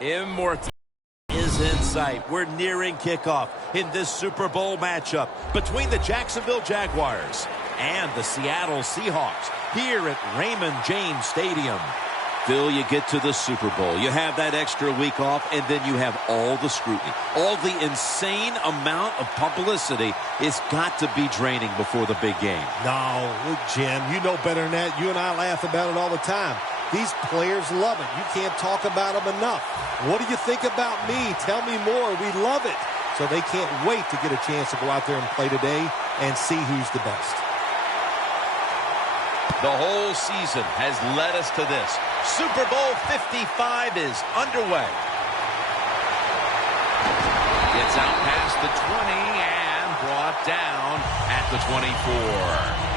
Immortality is in sight. We're nearing kickoff in this Super Bowl matchup between the Jacksonville Jaguars and the Seattle Seahawks here at Raymond James Stadium. Phil, you get to the Super Bowl. You have that extra week off, and then you have all the scrutiny. All the insane amount of publicity. It's got to be draining before the big game. No, look, Jim, you know better than that. You and I laugh about it all the time. These players love it. You can't talk about them enough. What do you think about me? Tell me more. We love it. So they can't wait to get a chance to go out there and play today and see who's the best. The whole season has led us to this. Super Bowl 55 is underway. Gets out past the 20 and brought down at the 24.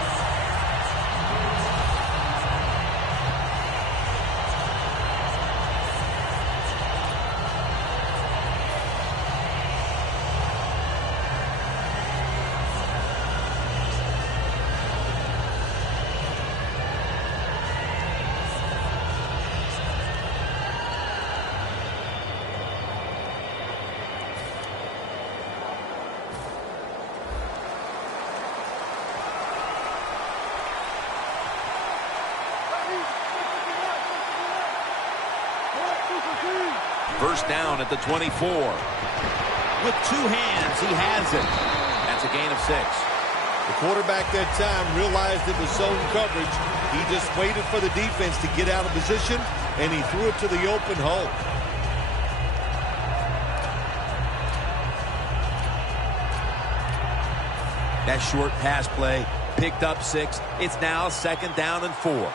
First down at the 24. With two hands, he has it. That's a gain of 6. The quarterback that time realized it was zone coverage. He just waited for the defense to get out of position, and he threw it to the open hole. That short pass play picked up 6. It's now 2nd down and 4.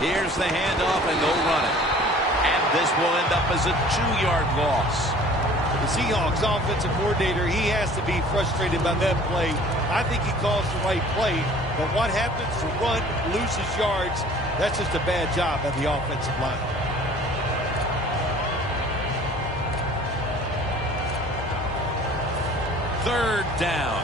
Here's the handoff and no running. And this will end up as a 2-yard loss. The Seahawks offensive coordinator, he has to be frustrated by that play. I think he calls the right play, but what happens to run, loses yards, that's just a bad job by the offensive line. Third down.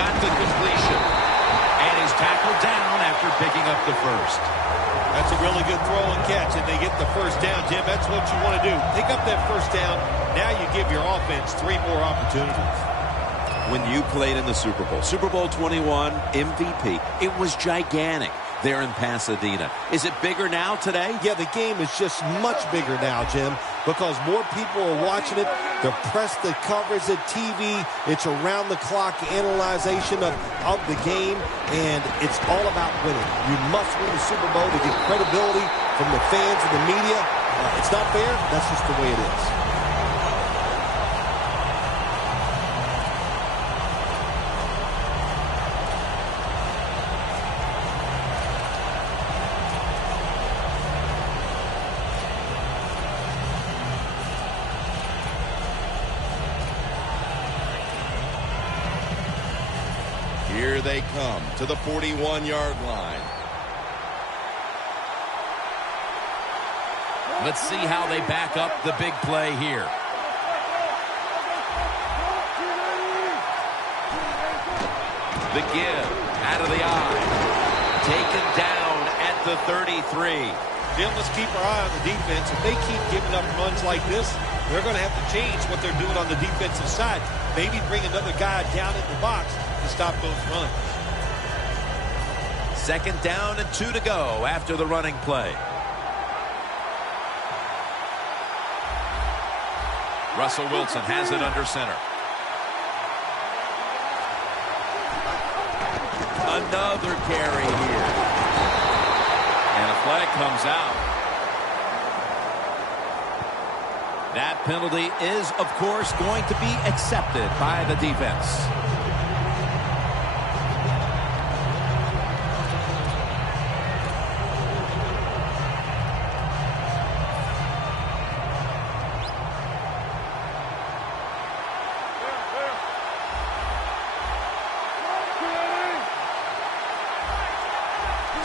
Got the completion. And he's tackled down after picking up the first. That's a really good throw and catch, and they get the first down, Jim. That's what you want to do. Pick up that first down. Now you give your offense 3 more opportunities. When you played in the Super Bowl 21 MVP, it was gigantic there in Pasadena. Is it bigger now today? Yeah, the game is just much bigger now, Jim, because more people are watching it. The press, the coverage, the TV, it's around-the-clock analyzation of the game, and it's all about winning. You must win the Super Bowl to get credibility from the fans and the media. It's not fair. That's just the way it is. Here they come to the 41-yard line. Let's see how they back up the big play here. The give out of the eye. Taken down at the 33. Jim, let's keep our eye on the defense. If they keep giving up runs like this, they're going to have to change what they're doing on the defensive side. Maybe bring another guy down in the box to stop those runs. 2nd down and 2 to go after the running play. Russell Wilson has it under center. Another carry here. And a flag comes out. That penalty is, of course, going to be accepted by the defense.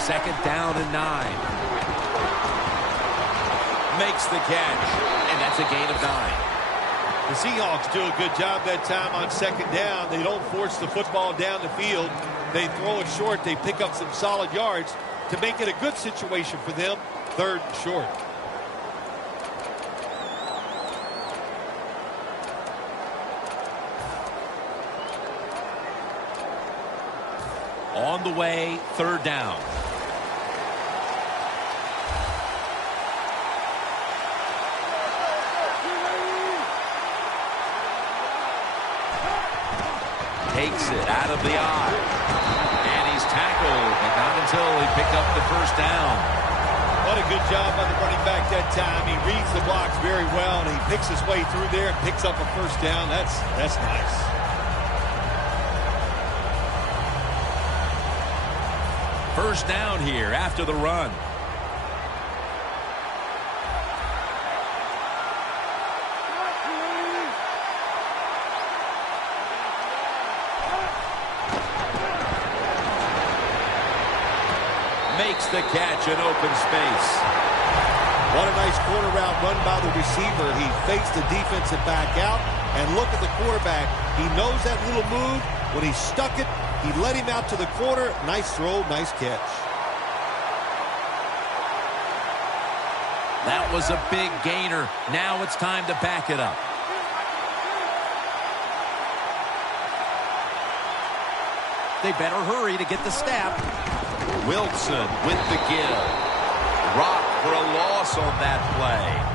Second down and 9. Makes the catch, and that's a gain of 9. The Seahawks do a good job that time on second down. They don't force the football down the field. They throw it short. They pick up some solid yards to make it a good situation for them. 3rd and short. On the way, 3rd down. Takes it out of the eye. And he's tackled, but not until he picked up the 1st down. What a good job by the running back that time. He reads the blocks very well, and he picks his way through there and picks up a 1st down. That's nice. First down here after the run. Makes the catch in open space. What a nice corner route run by the receiver. He fakes the defensive back out, and look at the quarterback. He knows that little move. When he stuck it, he led him out to the corner. Nice throw, nice catch. That was a big gainer. Now it's time to back it up. They better hurry to get the snap. Wilson with the give. Rock for a loss on that play.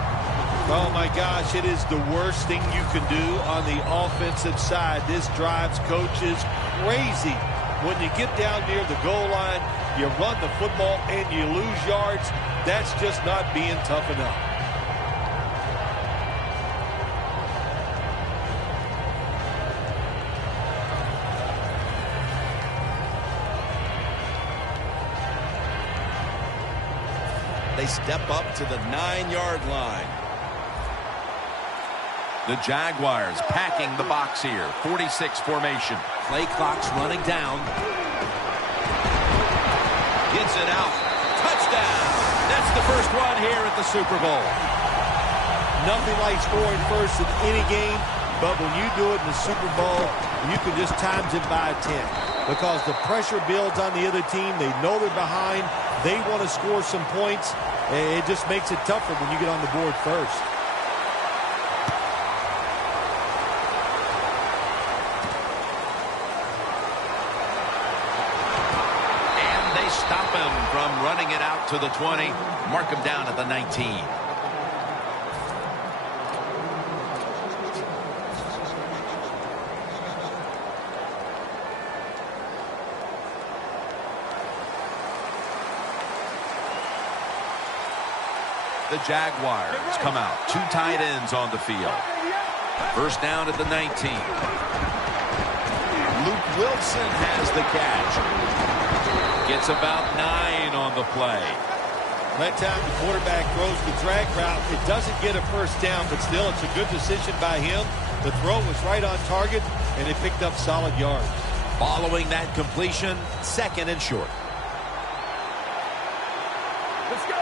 Oh, my gosh, it is the worst thing you can do on the offensive side. This drives coaches crazy. When you get down near the goal line, you run the football and you lose yards. That's just not being tough enough. They step up to the 9-yard line. The Jaguars packing the box here. 46 formation. Play clock's running down. Gets it out. Touchdown. That's the first one here at the Super Bowl. Nothing like scoring first in any game, but when you do it in the Super Bowl, you can just times it by 10. Because the pressure builds on the other team. They know they're behind. They want to score some points. It just makes it tougher when you get on the board first. And they stop him from running it out to the 20. Mark him down at the 19. The Jaguars come out. 2 tight ends on the field. First down at the 19. Luke Wilson has the catch. Gets about 9 on the play. That time the quarterback throws the drag route. It doesn't get a first down, but still it's a good decision by him. The throw was right on target, and it picked up solid yards. Following that completion, 2nd and short. Let's go.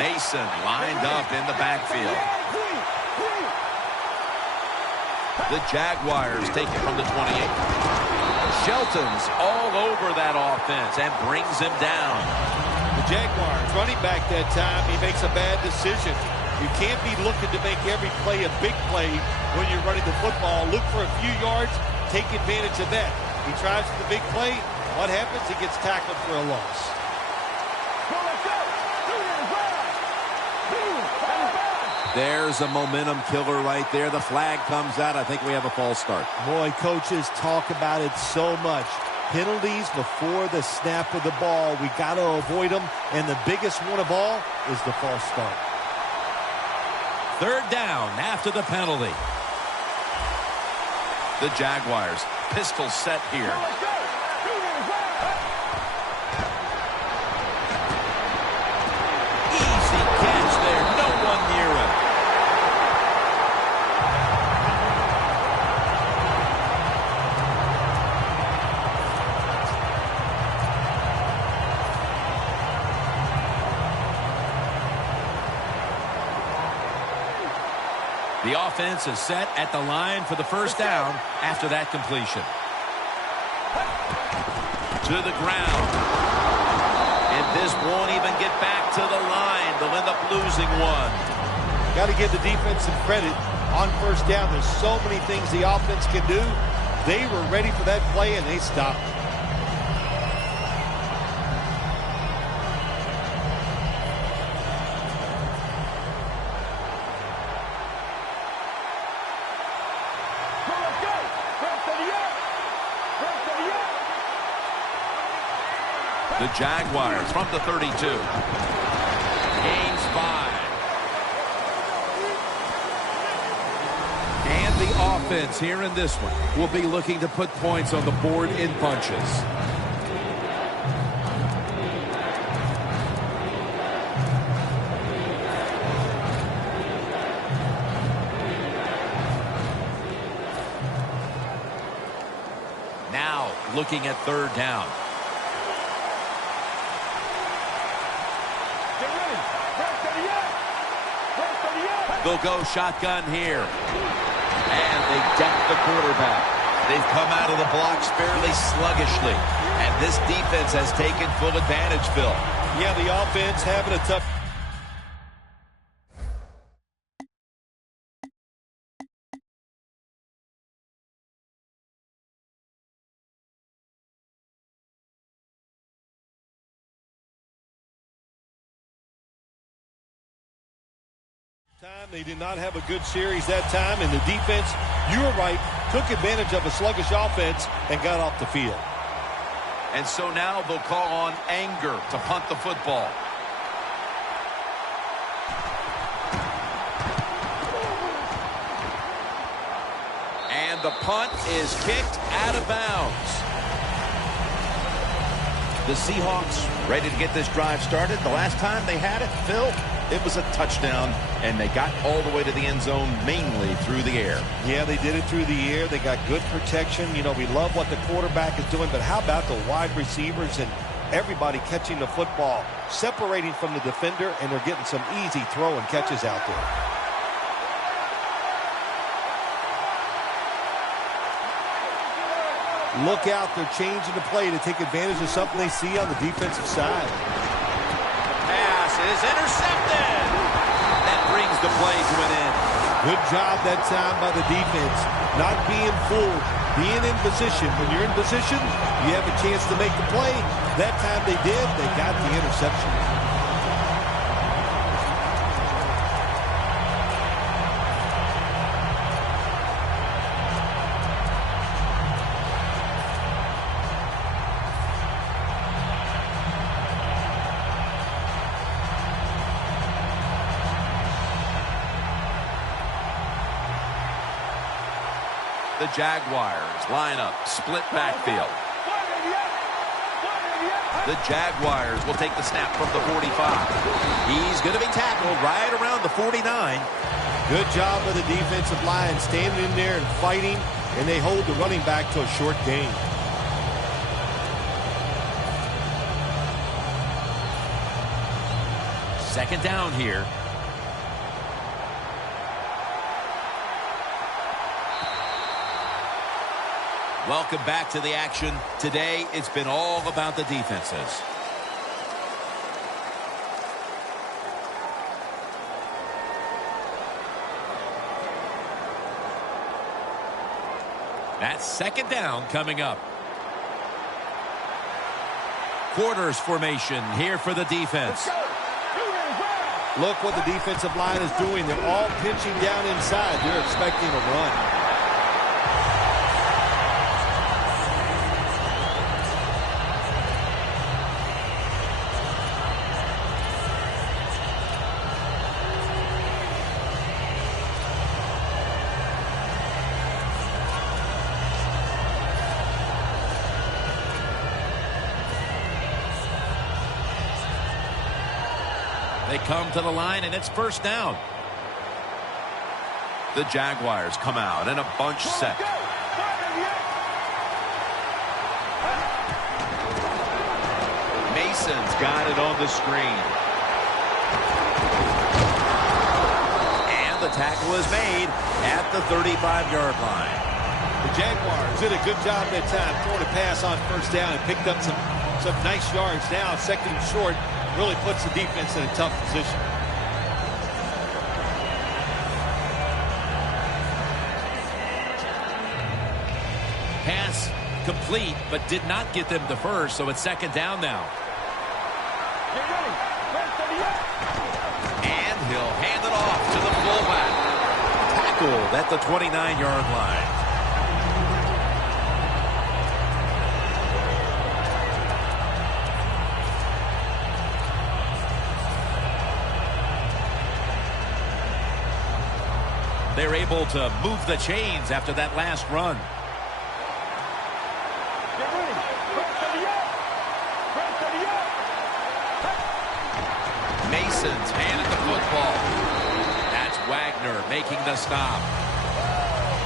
Mason lined up in the backfield. The Jaguars take it from the 28. Shelton's all over that offense and brings him down. The Jaguars running back that time, he makes a bad decision. You can't be looking to make every play a big play when you're running the football. Look for a few yards, take advantage of that. He tries for the big play. What happens? He gets tackled for a loss. There's a momentum killer right there. The flag comes out. I think we have a false start. Boy, coaches talk about it so much. Penalties before the snap of the ball. We got to avoid them. And the biggest one of all is the false start. 3rd down after the penalty. The Jaguars, pistol set here. Easy catch there. No one near him. The offense is set at the line for the first down after that completion. To the ground. And this won't even get back to the line. They'll end up losing one. Got to give the defense some credit on first down. There's so many things the offense can do. They were ready for that play, and they stopped. The Jaguars from the 32. Gains 5. And the offense here in this one will be looking to put points on the board in bunches. Now looking at third down. They'll go shotgun here. And they deck the quarterback. They've come out of the blocks fairly sluggishly. And this defense has taken full advantage, Phil. Yeah, the offense having a tough time. They did not have a good series that time, and the defense, you were right, took advantage of a sluggish offense and got off the field. And so now they'll call on Anger to punt the football. And the punt is kicked out of bounds. The Seahawks ready to get this drive started. The last time they had it, Phil, it was a touchdown, and they got all the way to the end zone mainly through the air. Yeah, they did it through the air. They got good protection. You know, we love what the quarterback is doing, but how about the wide receivers and everybody catching the football, separating from the defender, and they're getting some easy throw and catches out there. Look out, they're changing the play to take advantage of something they see on the defensive side. Pass is intercepted. That brings the play to an end. Good job that time by the defense. Not being fooled, being in position. When you're in position, you have a chance to make the play. That time they did. They got the interception. The Jaguars line up, split backfield. The Jaguars will take the snap from the 45. He's going to be tackled right around the 49. Good job of the defensive line standing in there and fighting, and they hold the running back to a short gain. Second down here. Welcome back to the action. Today, it's been all about the defenses. That's second down coming up. Quarters formation here for the defense. Look what the defensive line is doing. They're all pinching down inside. They're expecting a run. They come to the line, and it's first down. The Jaguars come out in a bunch set. Mason's got it on the screen. And the tackle is made at the 35-yard line. The Jaguars did a good job that time throwing a pass on first down and picked up some nice yards. Now second and short really puts the defense in a tough position. Pass complete, but did not get them to first, so it's second down now. And he'll hand it off to the fullback. Tackled at the 29-yard line. They're able to move the chains after that last run. Mason's handed the football. That's Wagner making the stop.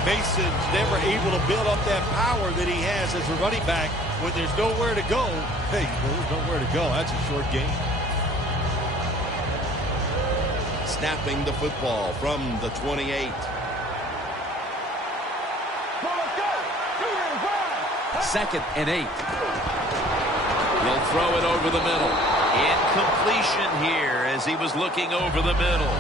Mason's never able to build up that power that he has as a running back when there's nowhere to go. Hey, there's nowhere to go. That's a short game. Snapping the football from the 28. Second and 8. He'll throw it over the middle. Incompletion here as he was looking over the middle.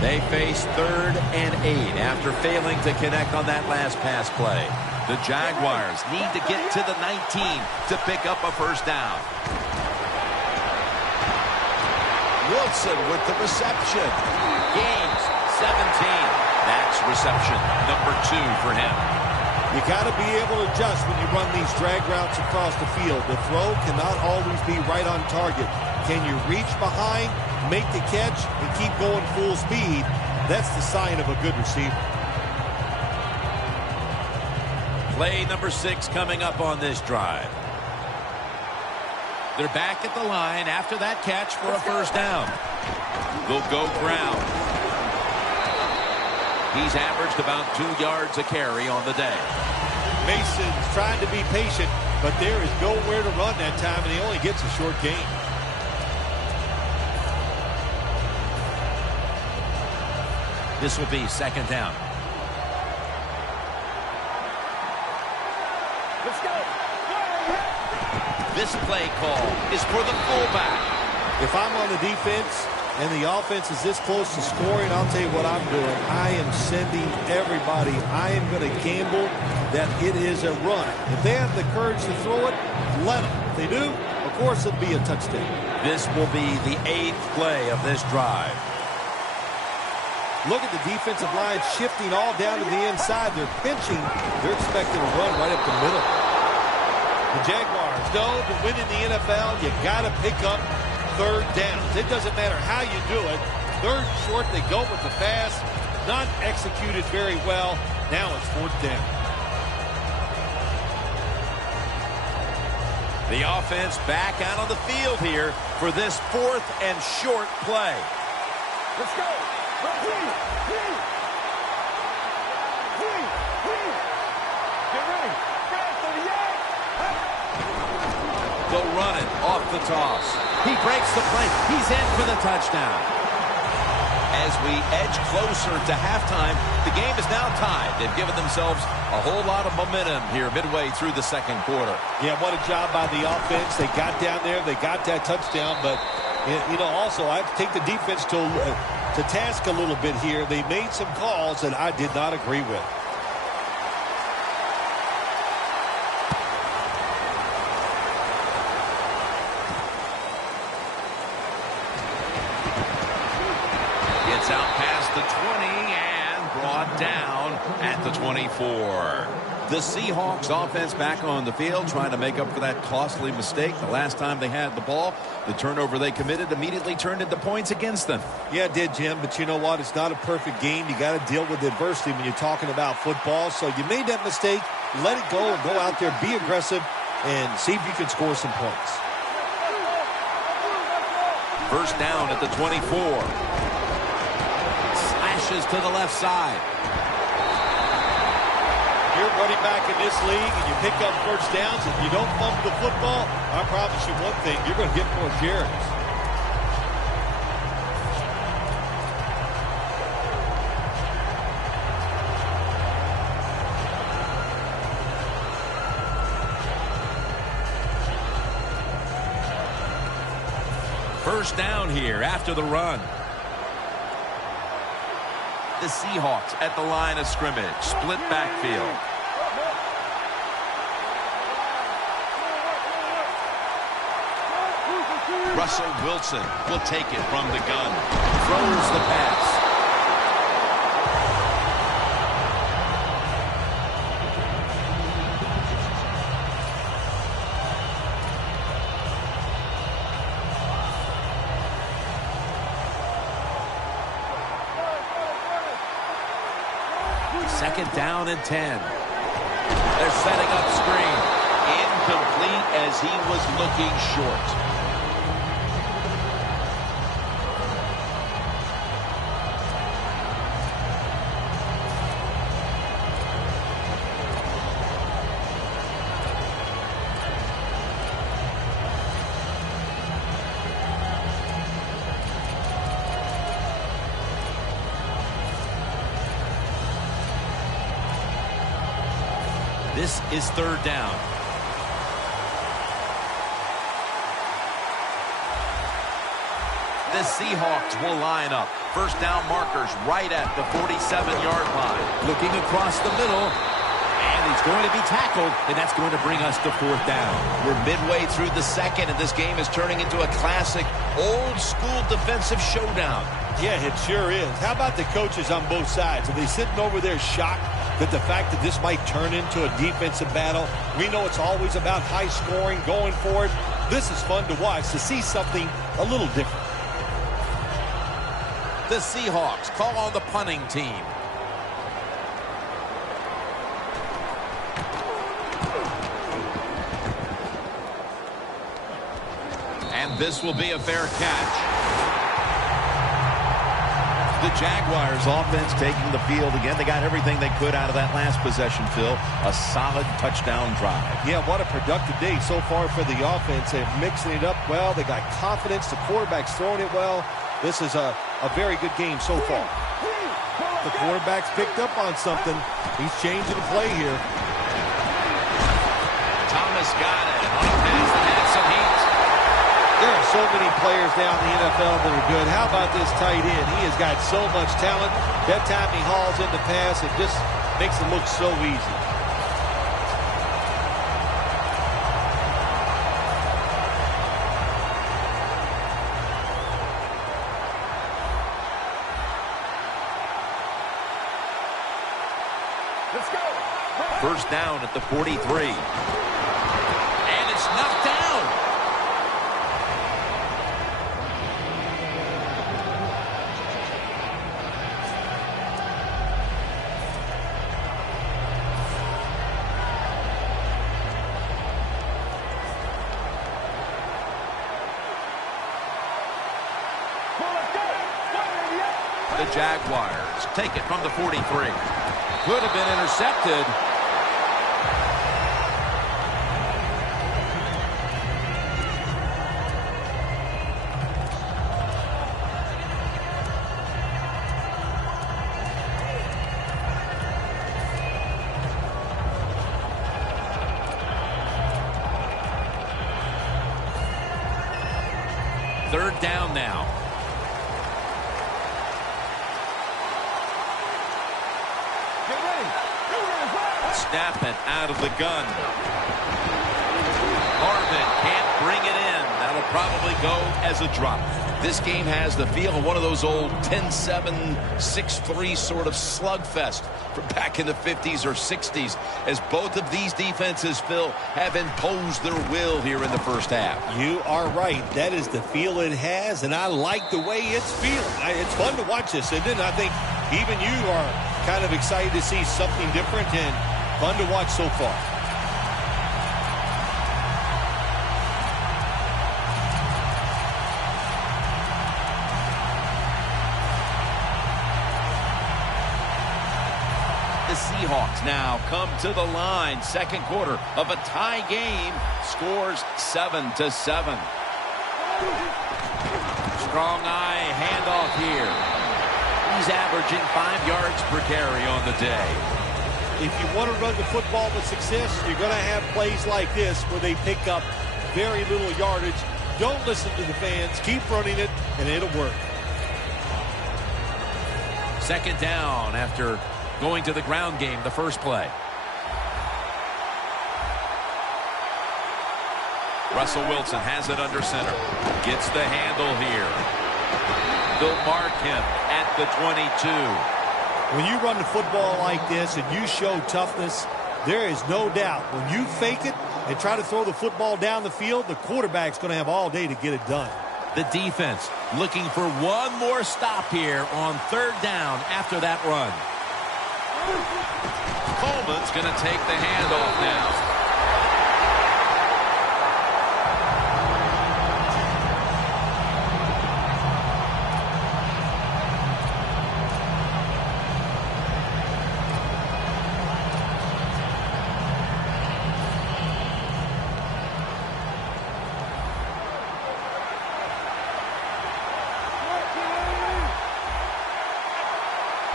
They face third and 8 after failing to connect on that last pass play. The Jaguars need to get to the 19 to pick up a first down. Wilson with the reception. Gains 17. That's reception number 2 for him. You got to be able to adjust when you run these drag routes across the field. The throw cannot always be right on target. Can you reach behind, make the catch, and keep going full speed? That's the sign of a good receiver. Play number 6 coming up on this drive. They're back at the line after that catch for a first down. They'll go ground. He's averaged about 2 yards a carry on the day. Mason's trying to be patient, but there is nowhere to run that time, and he only gets a short gain. This will be second down. Let's go. This play call is for the fullback. If I'm on the defense and the offense is this close to scoring, I'll tell you what I'm doing. I am sending everybody. I am going to gamble that it is a run. If they have the courage to throw it, let them. If they do, of course it'll be a touchdown. This will be the 8th play of this drive. Look at the defensive line shifting all down to the inside. They're pinching. They're expecting a run right up the middle. The Jaguars know to win in the NFL, you got to pick up third downs. It doesn't matter how you do it. Third and short, they go with the pass. Not executed very well. Now it's fourth down. The offense back out on the field here for this 4th and short play. Let's go. Get ready. Go running off the toss. He breaks the play. He's in for the touchdown. As we edge closer to halftime, the game is now tied. They've given themselves a whole lot of momentum here midway through the second quarter. Yeah, what a job by the offense. They got down there. They got that touchdown. But, you know, also I have to take the defense to task a little bit here. They made some calls that I did not agree with. Gets out past the 20 and brought down at the 24. The Seahawks offense back on the field trying to make up for that costly mistake. The last time they had the ball, the turnover they committed immediately turned into points against them. Yeah, it did, Jim, but you know what? It's not a perfect game. You got to deal with adversity when you're talking about football. So you made that mistake, let it go, and go out there, be aggressive, and see if you can score some points. First down at the 24. Slashes to the left side. You're running back in this league and you pick up first downs and you don't fumble the football, I promise you one thing, you're going to get more carries. First down here after the run. The Seahawks at the line of scrimmage. Split backfield. Russell Wilson will take it from the gun. Throws the pass. Second down and 10. They're setting up screen. Incomplete as he was looking short. This is third down. The Seahawks will line up. First down markers right at the 47-yard line. Looking across the middle. And he's going to be tackled. And that's going to bring us to fourth down. We're midway through the second, and this game is turning into a classic old-school defensive showdown. Yeah, it sure is. How about the coaches on both sides? Are they sitting over there shocked that the fact that this might turn into a defensive battle? We know it's always about high scoring, going for it. This is fun to watch, to see something a little different. The Seahawks call on the punting team. And this will be a fair catch. The Jaguars offense taking the field again. They got everything they could out of that last possession, Phil. A solid touchdown drive. Yeah, what a productive day so far for the offense. They're mixing it up well. They got confidence. The quarterback's throwing it well. This is a very good game so far. The quarterback's picked up on something. He's changing the play here. Thomas got it on a pass that had some heat. There are so many players down in the NFL that are good. How about this tight end? He has got so much talent. That time he hauls in the pass, it just makes it look so easy. Let's go. First down at the 43. And it's knocked down. The Jaguars take it from the 43. Could have been intercepted. Third down now. Snapping out of the gun. Marvin can't bring it in. That'll probably go as a drop. This game has the feel of one of those old 10-7, 6-3 sort of slugfest from back in the 50s or 60s, as both of these defenses, Phil, have imposed their will here in the first half. You are right. That is the feel it has, and I like the way it's feeling. It's fun to watch this, isn't it? I think even you are kind of excited to see something different and fun to watch so far. The the Seahawks now come to the line. Second quarter of a tie game. Scores 7-7. Strong eye handoff here. He's averaging 5 yards per carry on the day. If you want to run the football with success, you're going to have plays like this where they pick up very little yardage. Don't listen to the fans. Keep running it, and it'll work. Second down after going to the ground game the first play. Russell Wilson has it under center. Gets the handle here. They'll mark him at the 22. When you run the football like this and you show toughness, there is no doubt when you fake it and try to throw the football down the field, the quarterback's going to have all day to get it done. The defense looking for one more stop here on third down after that run. Coleman's going to take the handoff now.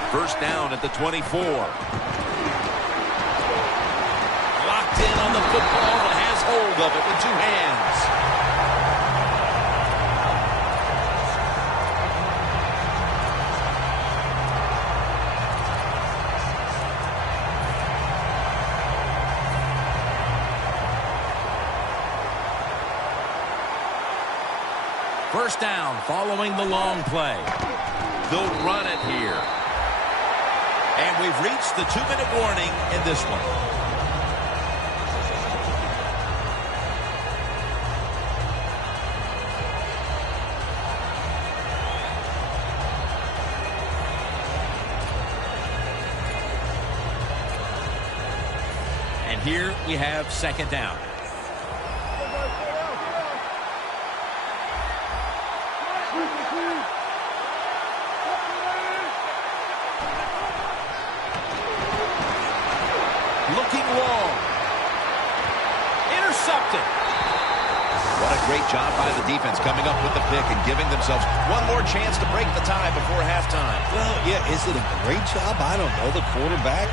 First down at the 24. Locked in on the football and has hold of it with 2 hands. First down following the long play. They'll run it here. And we've reached the 2-minute warning in this one. And here we have second down. Looking long. Intercepted. What a great job by the defense coming up with the pick and giving themselves one more chance to break the tie before halftime. Well, yeah, is it a great job? I don't know. The quarterback,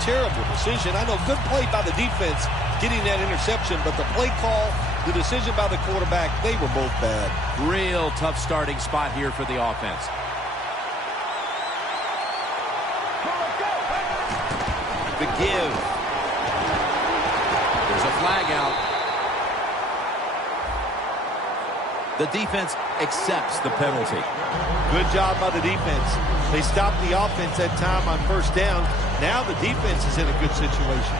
terrible decision. I know, good play by the defense getting that interception, but the play call, the decision by the quarterback, they were both bad. Real tough starting spot here for the offense. The give. There's a flag out. The defense accepts the penalty. Good job by the defense. They stopped the offense that time on first down. Now the defense is in a good situation.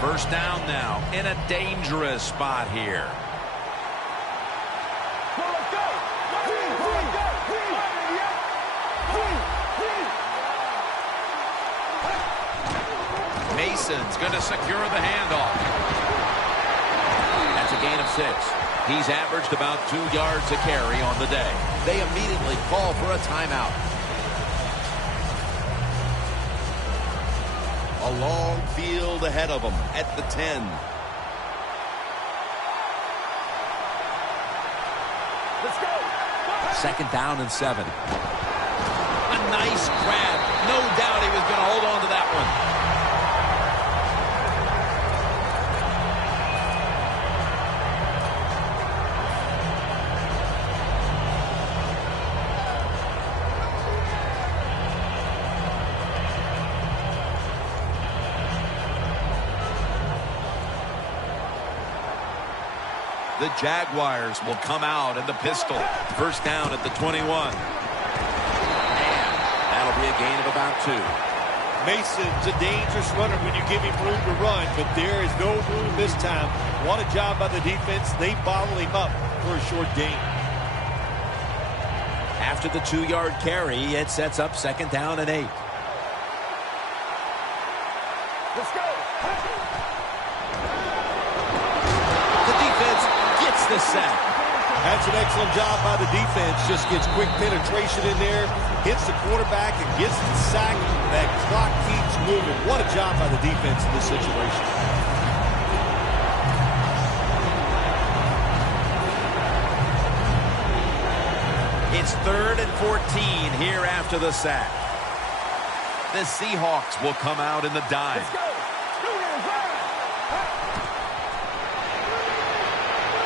First down now in a dangerous spot here. Mason's going to secure the handoff. That's a gain of 6. He's averaged about 2 yards a carry on the day. They immediately call for a timeout. A long field ahead of them at the 10. Let's go. Second down and 7. A nice grab. No doubt he was going to hold on to that one. The Jaguars will come out in the pistol. First down at the 21. And that'll be a gain of about 2. Mason's a dangerous runner when you give him room to run, but there is no room this time. What a job by the defense. They bottle him up for a short gain. After the 2-yard carry, it sets up second down and 8. Let's go. The defense gets the sack. That's an excellent job by the defense. Just gets quick penetration in there, hits the quarterback, and gets the sack. That clock keeps moving. What a job by the defense in this situation. It's 3rd and 14 here after the sack. The Seahawks will come out in the dime. Let's go.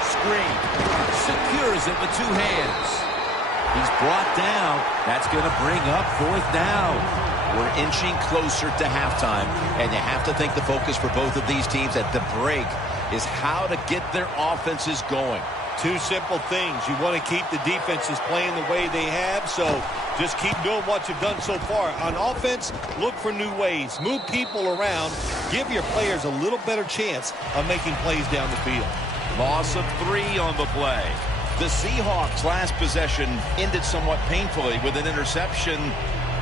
Screen. Secures it with 2 hands. He's brought down. That's going to bring up 4th down. We're inching closer to halftime, and you have to think the focus for both of these teams at the break is how to get their offenses going. 2 simple things. You want to keep the defenses playing the way they have, so just keep doing what you've done so far. On offense, look for new ways. Move people around. Give your players a little better chance of making plays down the field. Loss of 3 on the play. The Seahawks' last possession ended somewhat painfully with an interception.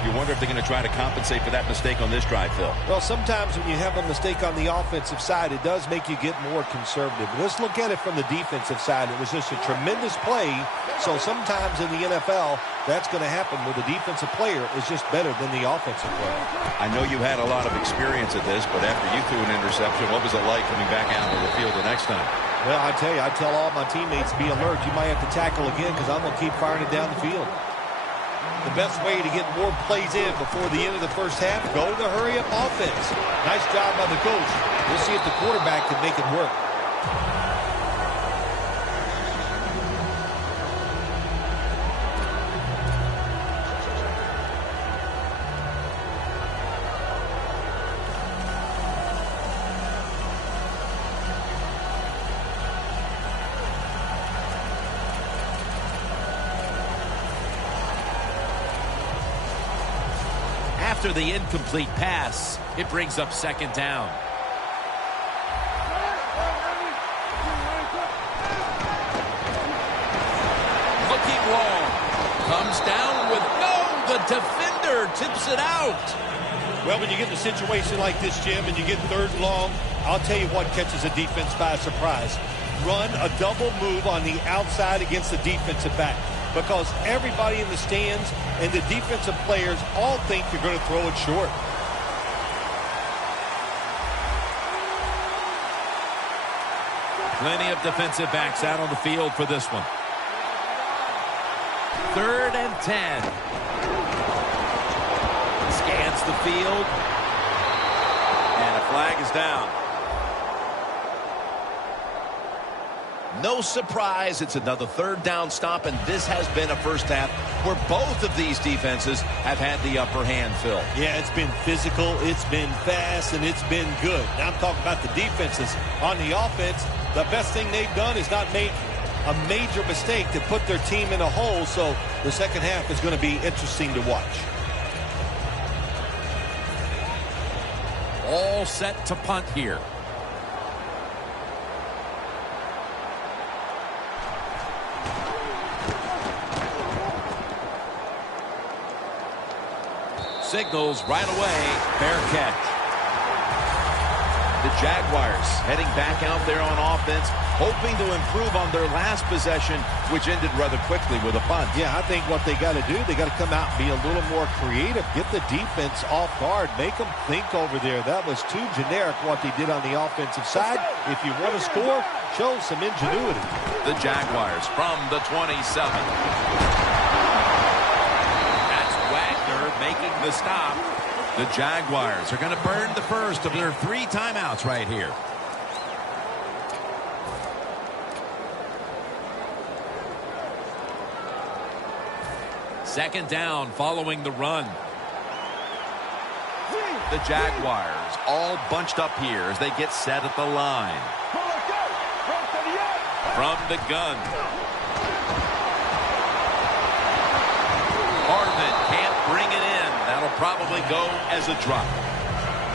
You wonder if they're going to try to compensate for that mistake on this drive, Phil. Well, sometimes when you have a mistake on the offensive side, it does make you get more conservative. But let's look at it from the defensive side. It was just a tremendous play. So sometimes in the NFL, that's going to happen where the defensive player is just better than the offensive player. I know you had a lot of experience at this, but after you threw an interception, what was it like coming back out of the field the next time? Well, I tell you, I tell all my teammates, be alert. You might have to tackle again because I'm going to keep firing it down the field. The best way to get more plays in before the end of the first half, go to the hurry-up offense. Nice job by the coach. We'll see if the quarterback can make it work. After the incomplete pass, it brings up 2nd down. Looking long. Comes down with the defender tips it out. Well, when you get in a situation like this, Jim, and you get 3rd and long, I'll tell you what catches a defense by surprise. Run a double move on the outside against the defensive back. Because everybody in the stands and the defensive players all think you're going to throw it short. Plenty of defensive backs out on the field for this one. 3rd and 10. Scans the field. And a flag is down. No surprise, it's another 3rd down stop, and this has been a first half where both of these defenses have had the upper hand, Phil. Yeah, it's been physical, it's been fast, and it's been good. Now I'm talking about the defenses. On the offense, the best thing they've done is not make a major mistake to put their team in a hole, so the second half is going to be interesting to watch. All set to punt here. Signals right away. Fair catch. The Jaguars heading back out there on offense, hoping to improve on their last possession, which ended rather quickly with a punt. Yeah, I think what they got to do, they got to come out and be a little more creative. Get the defense off guard. Make them think over there. That was too generic what they did on the offensive side. If you want to score, show some ingenuity. The Jaguars from the 27. Making the stop. The Jaguars are going to burn the first of their 3 timeouts right here. Second down following the run. The Jaguars all bunched up here as they get set at the line. From the gun. Harvin can't bring it in. That'll probably go as a drop.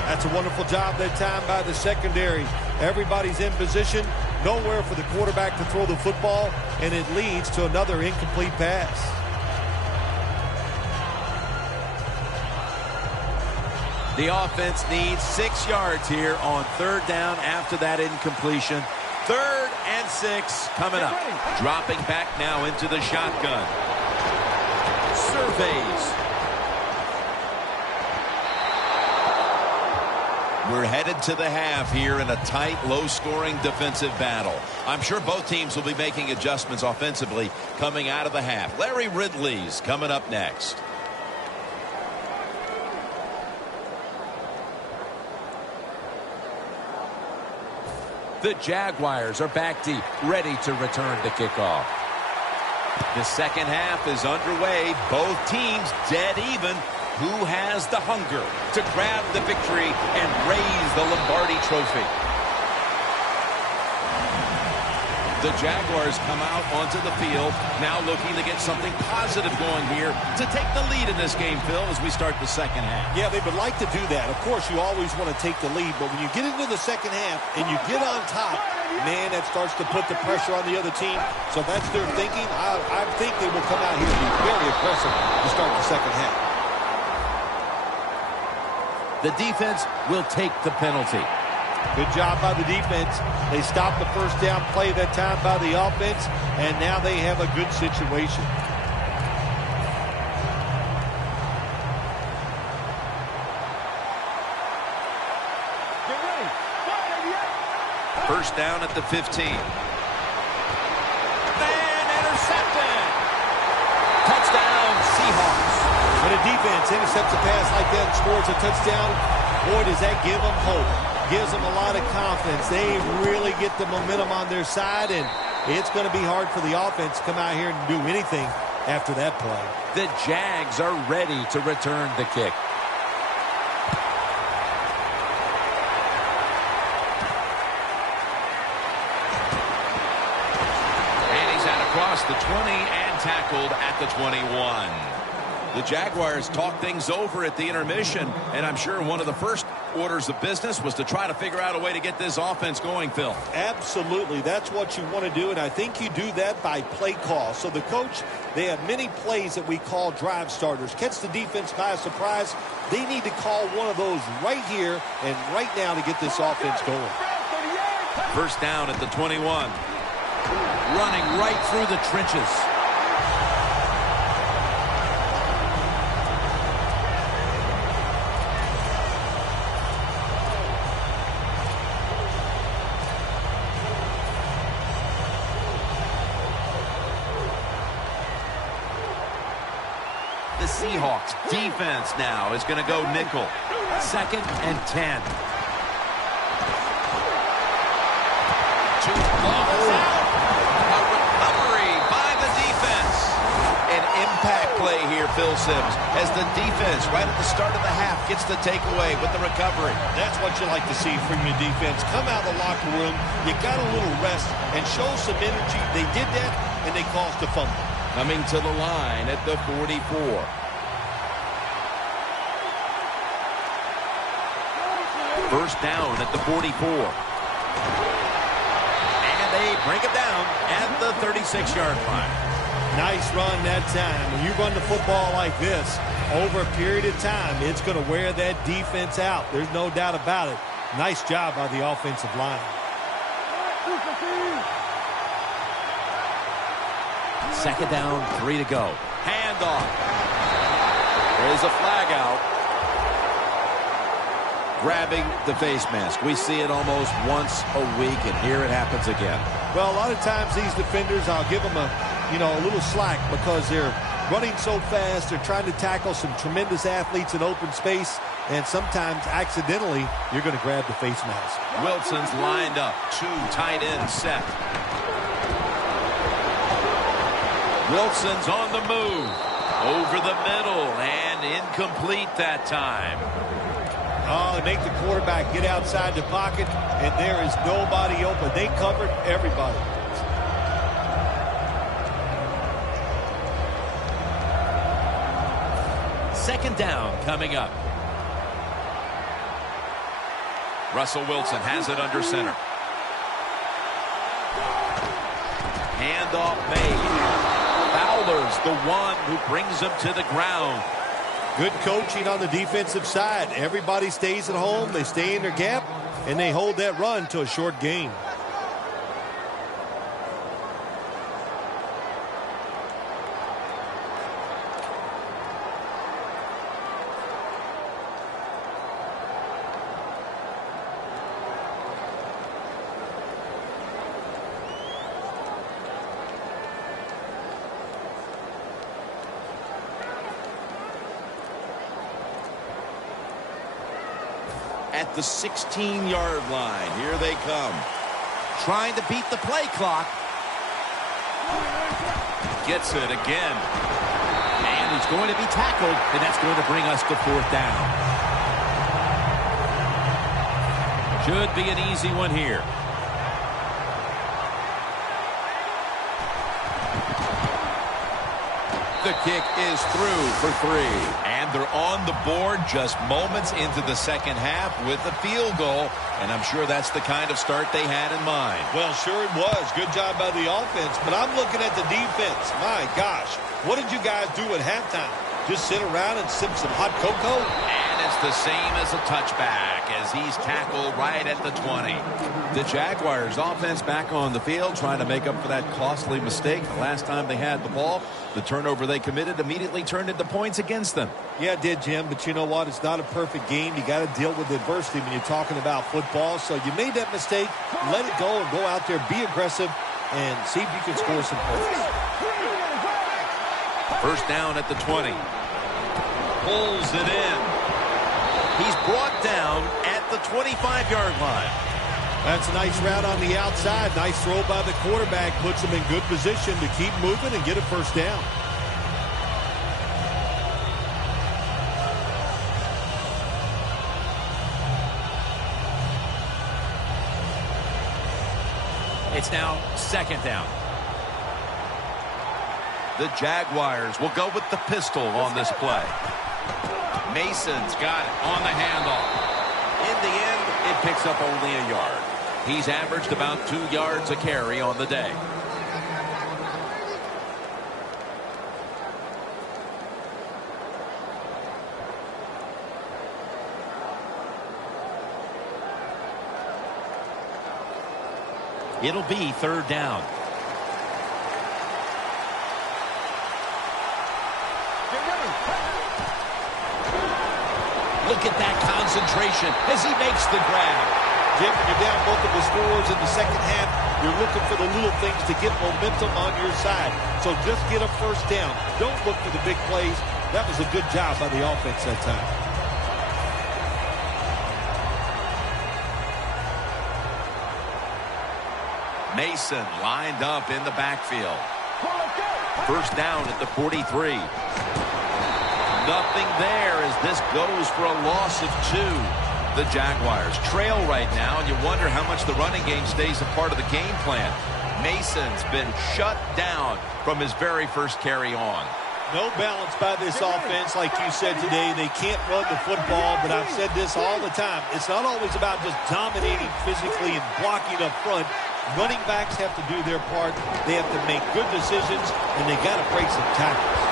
That's a wonderful job that time by the secondary. Everybody's in position. Nowhere for the quarterback to throw the football, and it leads to another incomplete pass. The offense needs 6 yards here on 3rd down after that incompletion. 3rd and 6 coming up. Dropping back now into the shotgun. Surveys. We're headed to the half here in a tight, low-scoring defensive battle. I'm sure both teams will be making adjustments offensively coming out of the half. Larry Ridley's coming up next. The Jaguars are back deep, ready to return to kickoff. The second half is underway. Both teams dead even. Who has the hunger to grab the victory and raise the Lombardi trophy? The Jaguars come out onto the field, now looking to get something positive going here to take the lead in this game, Phil, as we start the second half. Yeah, they would like to do that. Of course, you always want to take the lead, but when you get into the second half and you get on top, man, that starts to put the pressure on the other team. So that's their thinking. I think they will come out here and be very aggressive to start the second half. The defense will take the penalty. Good job by the defense. They stopped the first down play that time by the offense, and now they have a good situation. Get ready. First down at the 15. And intercepted. Touchdown, Seahawks. When a defense intercepts a pass like that and scores a touchdown, boy, does that give them hope. Gives them a lot of confidence. They really get the momentum on their side, and it's going to be hard for the offense to come out here and do anything after that play. The Jags are ready to return the kick. And he's out across the 20 and tackled at the 21. The Jaguars talk things over at the intermission, and I'm sure one of the first orders of business was to try to figure out a way to get this offense going, Phil. Absolutely. That's what you want to do, and I think you do that by play call. So the coach, they have many plays that we call drive starters. Catch the defense by surprise. They need to call one of those right here and right now to get this offense going. First down at the 21. Running right through the trenches. The Seahawks defense now is going to go nickel. 2nd and 10. Two balls out. A recovery by the defense. An impact play here, Phil Simms, as the defense right at the start of the half gets the takeaway with the recovery. That's what you like to see from your defense. Come out of the locker room, you got a little rest, and show some energy. They did that, and they caused a fumble. Coming to the line at the 44. First down at the 44. And they break it down at the 36-yard line. Nice run that time. When you run the football like this, over a period of time, it's going to wear that defense out. There's no doubt about it. Nice job by the offensive line. Second down, 3 to go. Handoff. There's a flag out. Grabbing the face mask. We see it almost once a week, and here it happens again. Well, a lot of times these defenders, I'll give them a little slack because they're running so fast. They're trying to tackle some tremendous athletes in open space, and sometimes accidentally you're going to grab the face mask. Wilson's lined up. 2 tight ends set. Wilson's on the move. Over the middle and incomplete that time. Oh, they make the quarterback get outside the pocket, and there is nobody open. They covered everybody. Second down coming up. Russell Wilson has it under center. Handoff made. Fowler's the one who brings him to the ground. Good coaching on the defensive side. Everybody stays at home. They stay in their gap, and they hold that run to a short gain. at the 16-yard line. Here they come. Trying to beat the play clock. Gets it again. And he's going to be tackled, and that's going to bring us to 4th down. Should be an easy one here. The kick is through for 3. And they're on the board just moments into the second half with a field goal. And I'm sure that's the kind of start they had in mind. Well, sure it was. Good job by the offense. But I'm looking at the defense. My gosh, what did you guys do at halftime? Just sit around and sip some hot cocoa? And it's the same as a touchback as he's tackled right at the 20. The Jaguars offense back on the field trying to make up for that costly mistake. The last time they had the ball, the turnover they committed immediately turned into points against them. Yeah, it did, Jim. But you know what? It's not a perfect game. You got to deal with adversity when you're talking about football. So you made that mistake. Let it go and go out there, be aggressive, and see if you can score some points. First down at the 20. Pulls it in. He's brought down at the 25-yard line. That's a nice route on the outside. Nice throw by the quarterback. Puts him in good position to keep moving and get a first down. It's now 2nd down. The Jaguars will go with the pistol on this play. Mason's got it on the handoff. In the end, it picks up only a yard. He's averaged about 2 yards a carry on the day. It'll be 3rd down. Look at that concentration as he makes the grab. Jim, when you're down multiple scores in the second half, you're looking for the little things to get momentum on your side. So just get a first down. Don't look for the big plays. That was a good job by the offense that time. Mason lined up in the backfield. First down at the 43. Nothing there as this goes for a loss of 2. The Jaguars trail right now, and you wonder how much the running game stays a part of the game plan. Mason's been shut down from his very first carry on. No balance by this offense, like you said today. They can't run the football, but I've said this all the time. It's not always about just dominating physically and blocking up front. Running backs have to do their part. They have to make good decisions, and they got to break some tackles.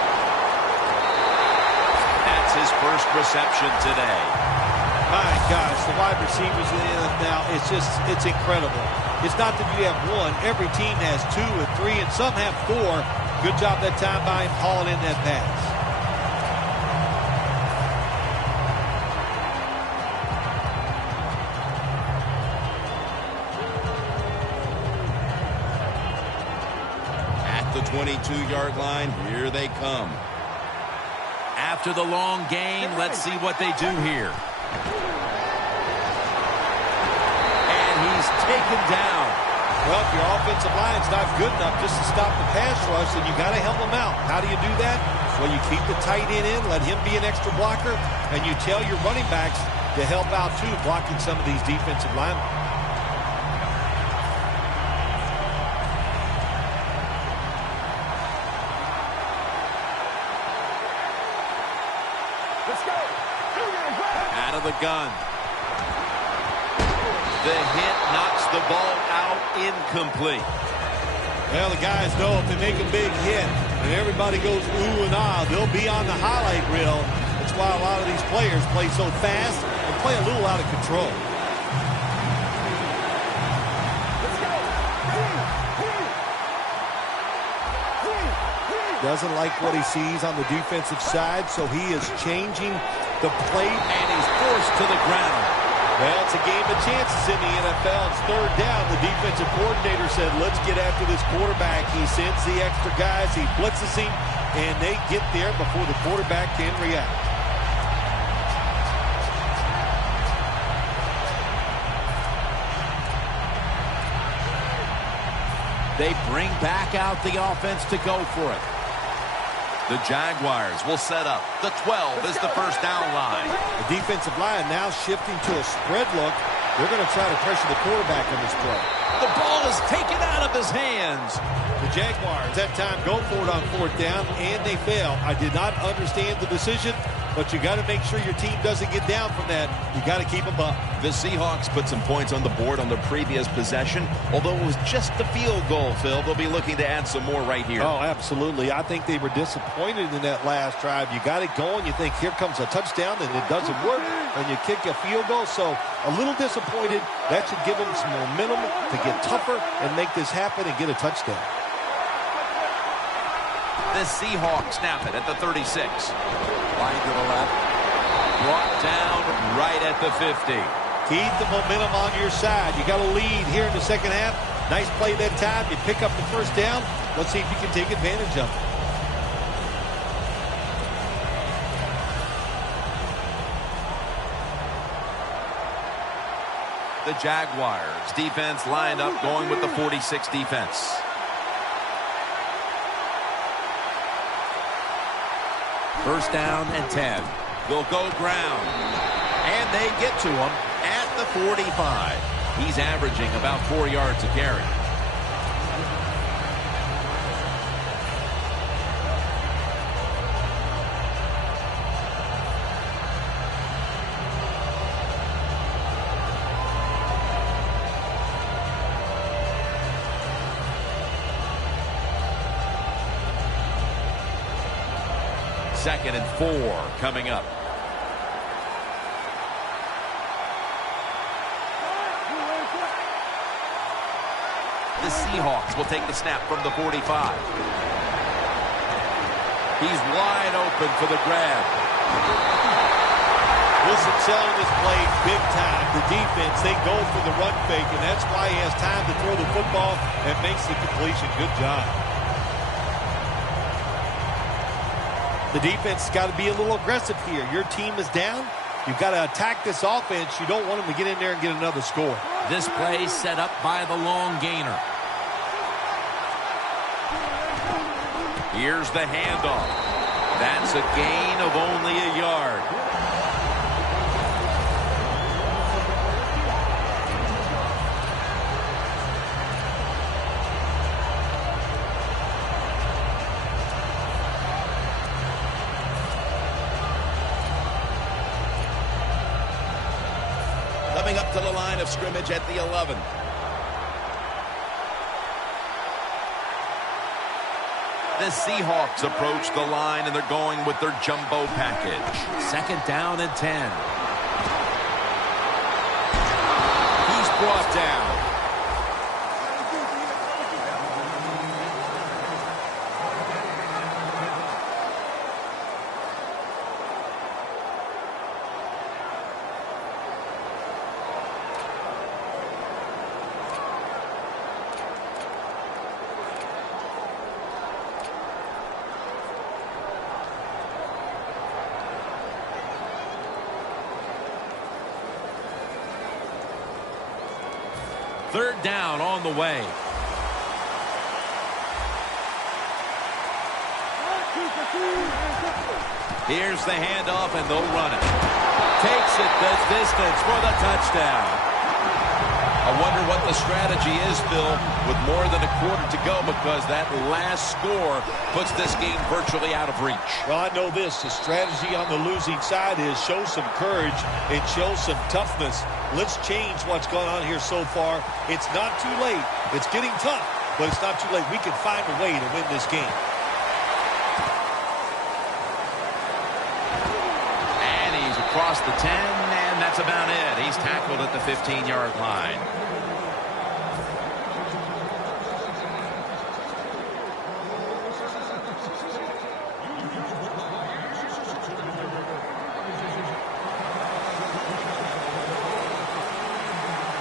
That's his first reception today. My gosh, the wide receivers in the NFL now, it's incredible. It's not that you have one. Every team has 2 and 3, and some have 4. Good job that time by him hauling in that pass. At the 22-yard line, here they come. After the long game, let's see what they do here. And he's taken down. Well, if your offensive line's not good enough just to stop the pass rush, then you got to help them out. How do you do that? Well, you keep the tight end in, let him be an extra blocker, and you tell your running backs to help out too, blocking some of these defensive linemen. Out of the gun. The hit knocks the ball out, incomplete. Well, the guys know if they make a big hit and everybody goes ooh and ah, they'll be on the highlight reel. That's why a lot of these players play so fast and play a little out of control. Doesn't like what he sees on the defensive side, so he is changing the play, And he's forced to the ground. Well, it's a game of chances in the NFL. It's 3rd down. The defensive coordinator said, let's get after this quarterback. He sends the extra guys. He blitzes him, and they get there before the quarterback can react. They bring back out the offense to go for it. The Jaguars will set up. The 12 is the first down line. The defensive line now shifting to a spread look. They're going to try to pressure the quarterback on this play. The ball is taken out of his hands. The Jaguars that time go for it on fourth down, and they fail. I did not understand the decision, but you got to make sure your team doesn't get down from that. You got to keep them up. The Seahawks put some points on the board on their previous possession. Although it was just a field goal, Phil, they'll be looking to add some more right here. Oh, absolutely. I think they were disappointed in that last drive. You got it going. You think here comes a touchdown, and it doesn't work, and you kick a field goal. So a little disappointed. That should give them some momentum to get tougher and make this happen and get a touchdown. The Seahawks snap it at the 36. Line to the left. Brought down right at the 50. Keep the momentum on your side. You got a lead here in the second half. Nice play that time. You pick up the first down. Let's see if you can take advantage of it. The Jaguars defense lined up going with the 46 defense. First down and 10. They'll go ground. And they get to him at the 45. He's averaging about 4 yards a carry. Second and 4 coming up. The Seahawks will take the snap from the 45. He's wide open for the grab. Listen, selling this play big time. The defense, they go for the run fake, and that's why he has time to throw the football and makes the completion. Good job. The defense has got to be a little aggressive here. Your team is down. You've got to attack this offense. You don't want them to get in there and get another score. This play set up by the long gainer. Here's the handoff. That's a gain of only a yard. Coming up to the line of scrimmage at the 11. The Seahawks approach the line, and they're going with their jumbo package. Second down and 10. He's brought down. Third down on the way. Here's the handoff, and they'll run it. Takes it the distance for the touchdown. I wonder what the strategy is, Phil, with more than a quarter to go, because that last score puts this game virtually out of reach. Well, I know this. The strategy on the losing side is show some courage and show some toughness. Let's change what's gone on here so far. It's not too late. It's getting tough, but it's not too late. We can find a way to win this game. And he's across the 10, and that's about it. He's tackled at the 15-yard line.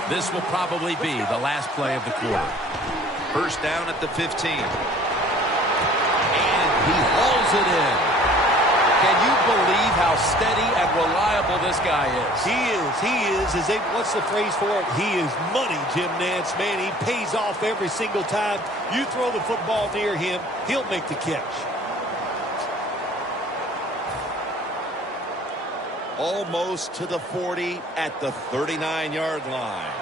This will probably be the last play of the quarter. First down at the 15. And he hauls it in. Can you believe how steady and reliable this guy is. He is. What's the phrase for it? He is money, Jim Nantz. Man, he pays off every single time. You throw the football near him, he'll make the catch. Almost to the 40 at the 39-yard line.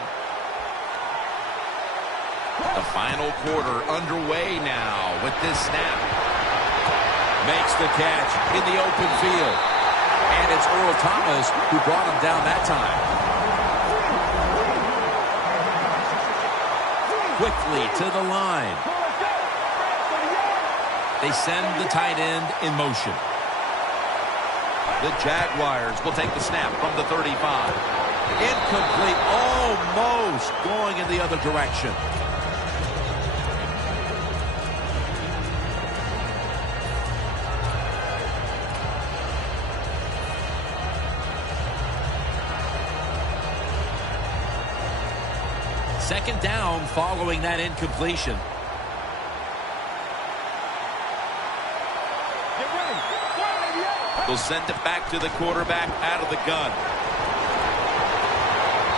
The final quarter underway now with this snap. Makes the catch in the open field. And it's Earl Thomas who brought him down that time. Quickly to the line. They send the tight end in motion. The Jaguars will take the snap from the 35. Incomplete, almost going in the other direction. Second down following that incompletion. They'll send it back to the quarterback out of the gun.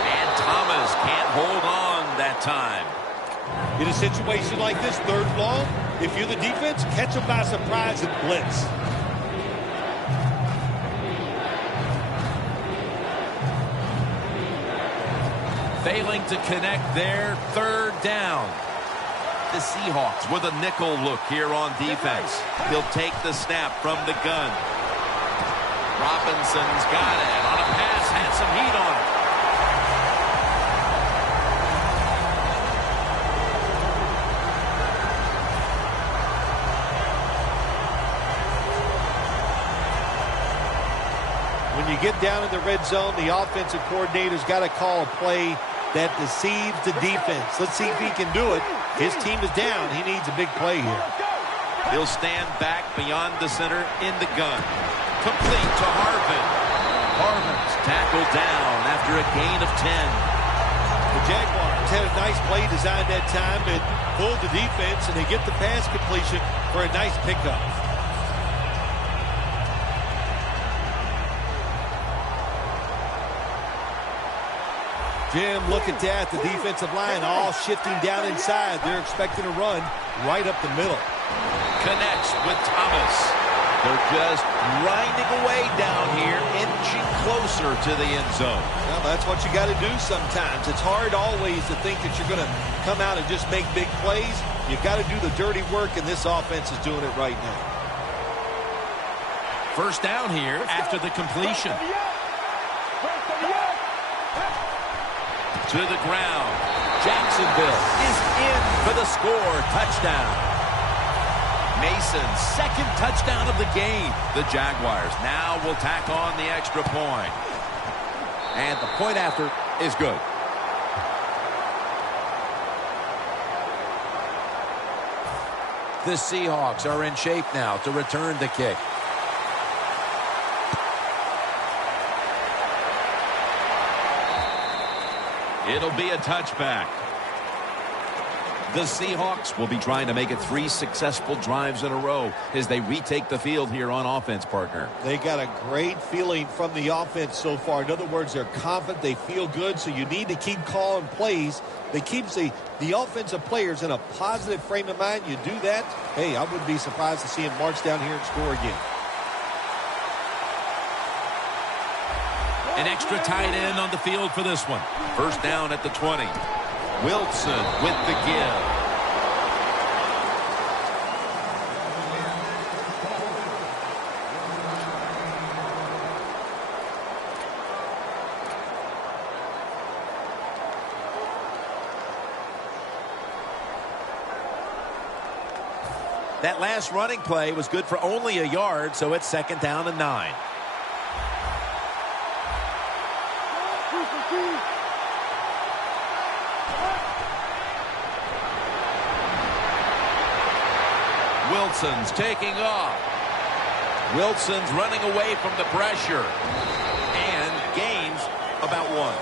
And Thomas can't hold on that time. In a situation like this, third and long, if you're the defense, catch them by surprise and blitz. Failing to connect there, third down. The Seahawks with a nickel look here on defense. He'll take the snap from the gun. Robinson's got it on a pass, had some heat on it. When you get down in the red zone, the offensive coordinator's got to call a play that deceives the defense. Let's see if he can do it. His team is down. He needs a big play here. He'll stand back beyond the center in the gun. Complete to Harvin. Harvin's tackled down after a gain of 10. The Jaguars had a nice play design that time and pulled the defense, and they get the pass completion for a nice pickup. Jim, look at that. The defensive line all shifting down inside. They're expecting a run right up the middle. Connects with Thomas. They're just grinding away down here, inching closer to the end zone. Well, that's what you got to do sometimes. It's hard always to think that you're going to come out and just make big plays. You got to do the dirty work, and this offense is doing it right now. First down here after the completion. To the ground. Jacksonville is in for the score. Touchdown. Mason's second touchdown of the game. The Jaguars now will tack on the extra point. And the point after is good. The Seahawks are in shape now to return the kick. It'll be a touchback. The Seahawks will be trying to make it 3 successful drives in a row as they retake the field here on offense, partner. They got a great feeling from the offense so far. In other words, they're confident, they feel good, so you need to keep calling plays. That keeps the offensive players in a positive frame of mind. You do that, hey, I wouldn't be surprised to see him march down here and score again. An extra tight end on the field for this one. First down at the 20. Wilson with the give. That last running play was good for only a yard, so it's second down and 9. Wilson's taking off. Wilson's running away from the pressure. And gains about 1.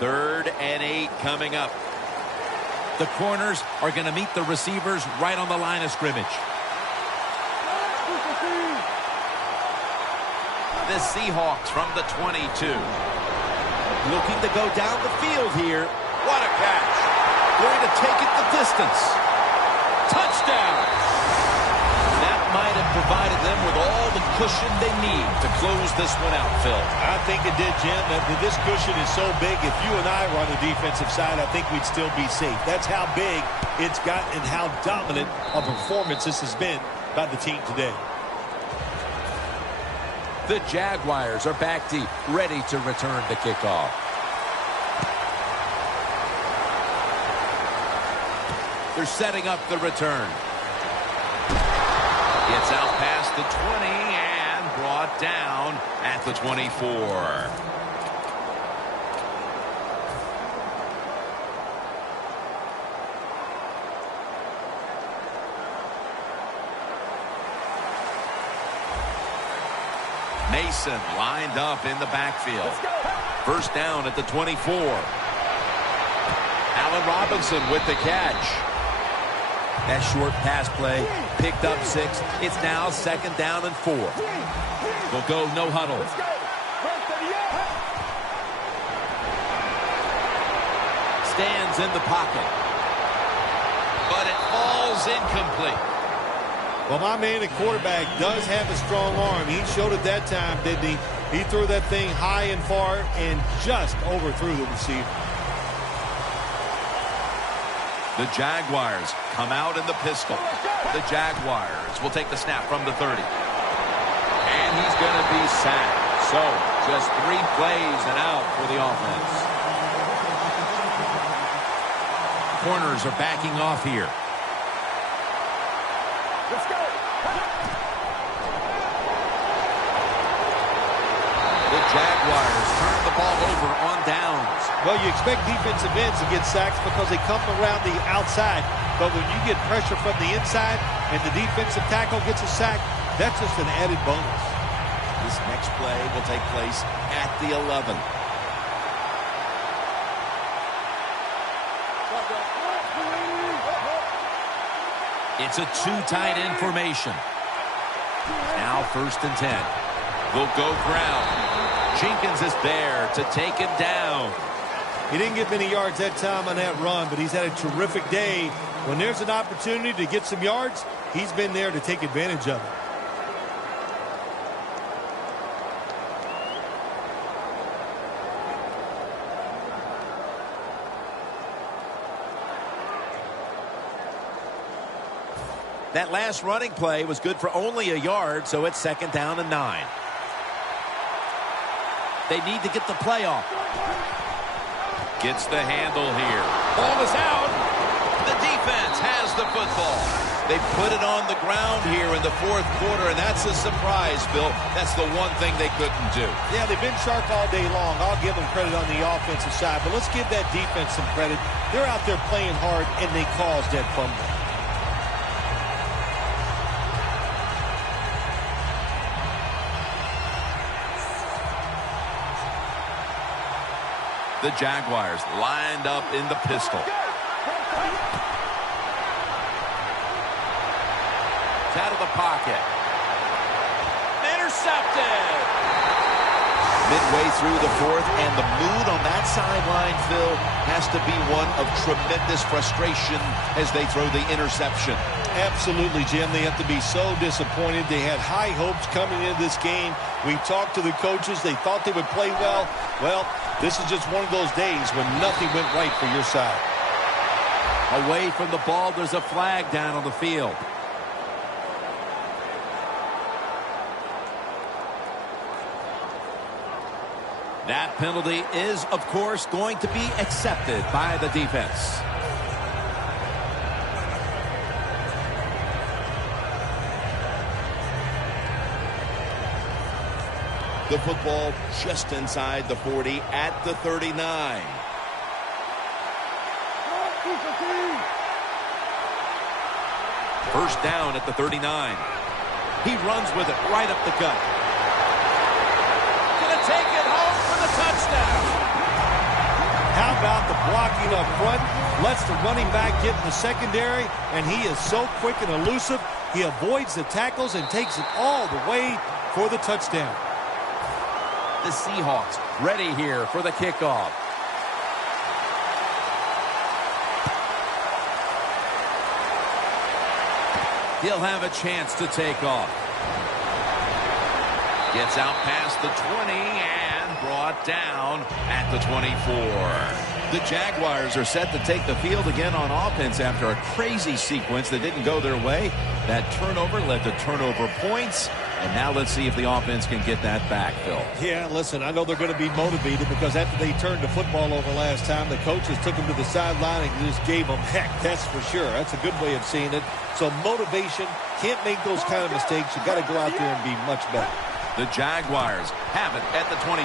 3rd and 8 coming up. The corners are going to meet the receivers right on the line of scrimmage. The Seahawks from the 22. Looking to go down the field here. What a catch. Going to take it the distance. Touchdown. That might have provided them with all the cushion they need to close this one out, Phil. I think it did, Jim. This cushion is so big, if you and I were on the defensive side, I think we'd still be safe. That's how big it's got and how dominant a performance this has been by the team today. The Jaguars are back deep, ready to return the kickoff. They're setting up the return. It's out past the 20 and brought down at the 24. Mason lined up in the backfield. First down at the 24. Allen Robinson with the catch. That short pass play picked up 6. It's now 2nd down and 4. We'll go no huddle. Stands in the pocket. But it falls incomplete. Well, my man, the quarterback, does have a strong arm. He showed it that time, didn't he? He threw that thing high and far and just overthrew the receiver. The Jaguars come out in the pistol. The Jaguars will take the snap from the 30. And he's going to be sacked. So, just 3 plays and out for the offense. Corners are backing off here. Let's go. The Jaguars turn the ball over on downs. Well, you expect defensive ends to get sacks because they come around the outside. But when you get pressure from the inside and the defensive tackle gets a sack, that's just an added bonus. This next play will take place at the 11. It's a 2 tight end formation. Now 1st and 10. Will go ground. Jenkins is there to take him down. He didn't get many yards that time on that run, but he's had a terrific day. When there's an opportunity to get some yards, he's been there to take advantage of it. That last running play was good for only a yard, so it's 2nd down and 9. They need to get the play off. Gets the handle here. Ball is out. The defense has the football. They put it on the ground here in the 4th quarter, and that's a surprise, Bill. That's the one thing they couldn't do. Yeah, they've been sharp all day long. I'll give them credit on the offensive side, but let's give that defense some credit. They're out there playing hard, and they caused that fumble. The Jaguars lined up in the pistol. It's out of the pocket. Intercepted. Midway through the 4th, and the mood on that sideline, Phil, has to be one of tremendous frustration as they throw the interception. Absolutely, Jim. They have to be so disappointed. They had high hopes coming into this game. We talked to the coaches. They thought they would play well. Well, this is just one of those days when nothing went right for your side. Away from the ball, there's a flag down on the field. That penalty is, of course, going to be accepted by the defense. The football just inside the 40 at the 39. First down at the 39. He runs with it right up the gut. Gonna take it home for the touchdown. about the blocking up front. Lets the running back get in the secondary, and he is so quick and elusive. He avoids the tackles and takes it all the way for the touchdown. The Seahawks ready here for the kickoff. He'll have a chance to take off. Gets out past the 20 and brought down at the 24. The Jaguars are set to take the field again on offense after a crazy sequence that didn't go their way. That turnover led to turnover points. And now let's see if the offense can get that back, Phil. Yeah, listen, I know they're going to be motivated because after they turned the football over last time, the coaches took them to the sideline and just gave them heck. That's for sure. That's a good way of seeing it. So motivation, can't make those kind of mistakes. You got to go out there and be much better. The Jaguars have it at the 24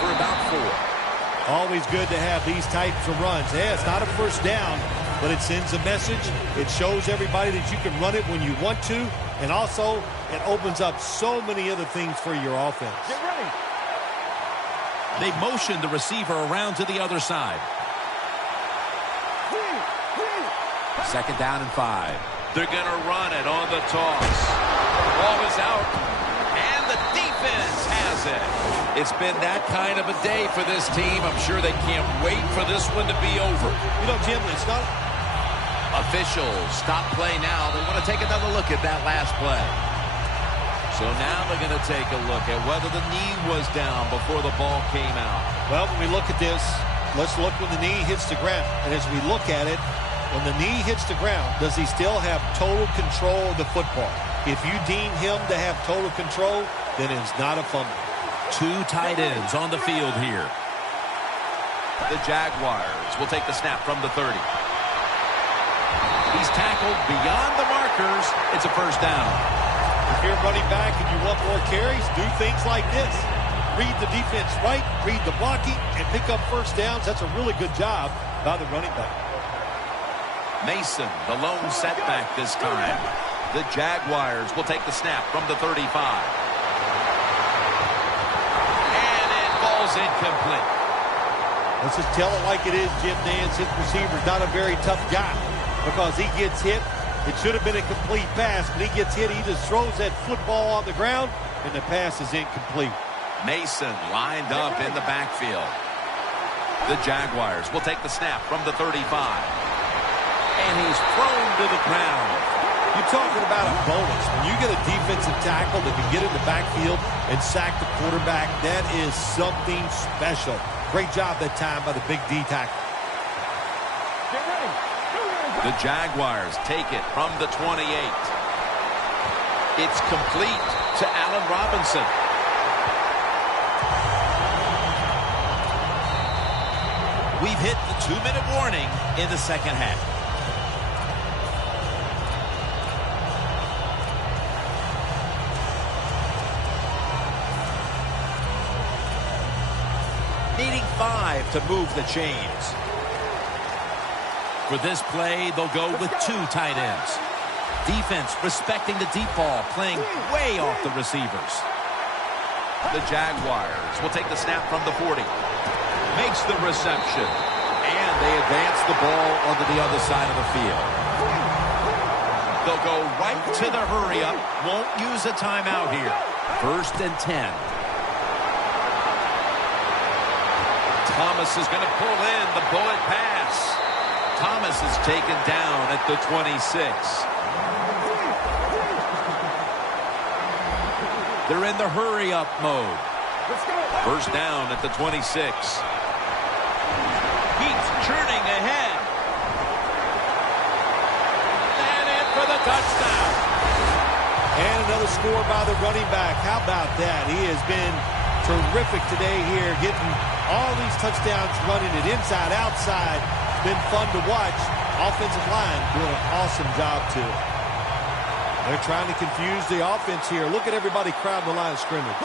for about 4. Always good to have these types of runs. Yeah, it's not a first down, but it sends a message. It shows everybody that you can run it when you want to, and also it opens up so many other things for your offense. Get ready. They motion the receiver around to the other side. Second down and 5. They're going to run it on the toss. Ball is out, and the defense has it. It's been that kind of a day for this team. I'm sure they can't wait for this one to be over. You know, Jim, it's not... Officials stop play now. They want to take another look at that last play. So now they're going to take a look at whether the knee was down before the ball came out. Well, when we look at this, let's look when the knee hits the ground. And as we look at it, when the knee hits the ground, does he still have total control of the football? If you deem him to have total control, then it's not a fumble. 2 tight ends on the field here. The Jaguars will take the snap from the 30. He's tackled beyond the markers. It's a first down. If you're running back and you want more carries, do things like this. Read the defense right, read the blocking, and pick up first downs. That's a really good job by the running back. Mason, the lone setback this time. The Jaguars will take the snap from the 35. And it falls incomplete. Let's just tell it like it is, Jim Nance. His receiver's not a very tough guy because he gets hit. It should have been a complete pass, but he gets hit. He just throws that football on the ground, and the pass is incomplete. Mason lined up in the backfield. The Jaguars will take the snap from the 35. And he's thrown to the ground. You're talking about a bonus. When you get a defensive tackle that can get in the backfield and sack the quarterback, that is something special. Great job that time by the big D tackle. Get ready. The Jaguars take it from the 28. It's complete to Allen Robinson. We've hit the 2-minute warning in the second half. Needing 5 to move the chains. For this play, they'll go with 2 tight ends. Defense respecting the deep ball, playing way off the receivers. The Jaguars will take the snap from the 40. Makes the reception. And they advance the ball onto the other side of the field. They'll go right to the hurry-up. Won't use a timeout here. 1st and 10. Thomas is going to pull in the bullet pass. Thomas is taken down at the 26. They're in the hurry-up mode. First down at the 26. He's churning ahead. And in for the touchdown. And another score by the running back. How about that? He has been terrific today here, getting all these touchdowns, running it inside, outside. It's been fun to watch. Offensive line doing an awesome job, too. They're trying to confuse the offense here. Look at everybody crowding the line of scrimmage.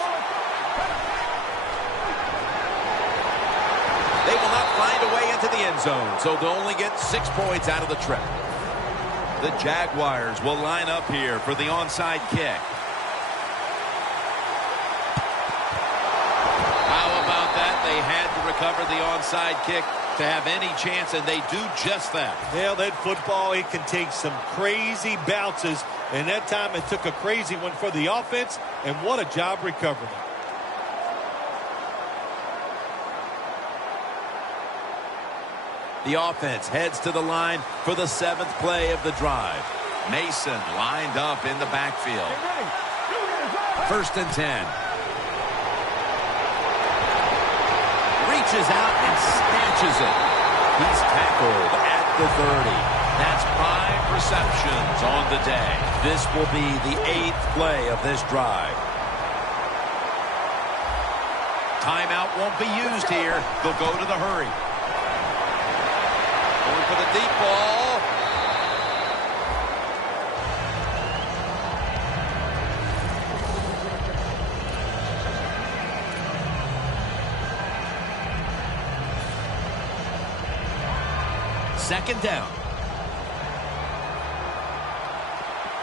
They will not find a way into the end zone, so they'll only get 6 points out of the trip. The Jaguars will line up here for the onside kick. How about that? They They had to recover the onside kick to have any chance, and they do just that. Yeah, that football, it can take some crazy bounces, and that time it took a crazy one for the offense, and what a job recovering it. The offense heads to the line for the 7th play of the drive. Mason lined up in the backfield. 1st and 10. Reaches out and snatches it. He's tackled at the 30. That's 5 receptions on the day. This will be the 8th play of this drive. Timeout won't be used here. They'll go to the hurry. Going for the deep ball. Second down.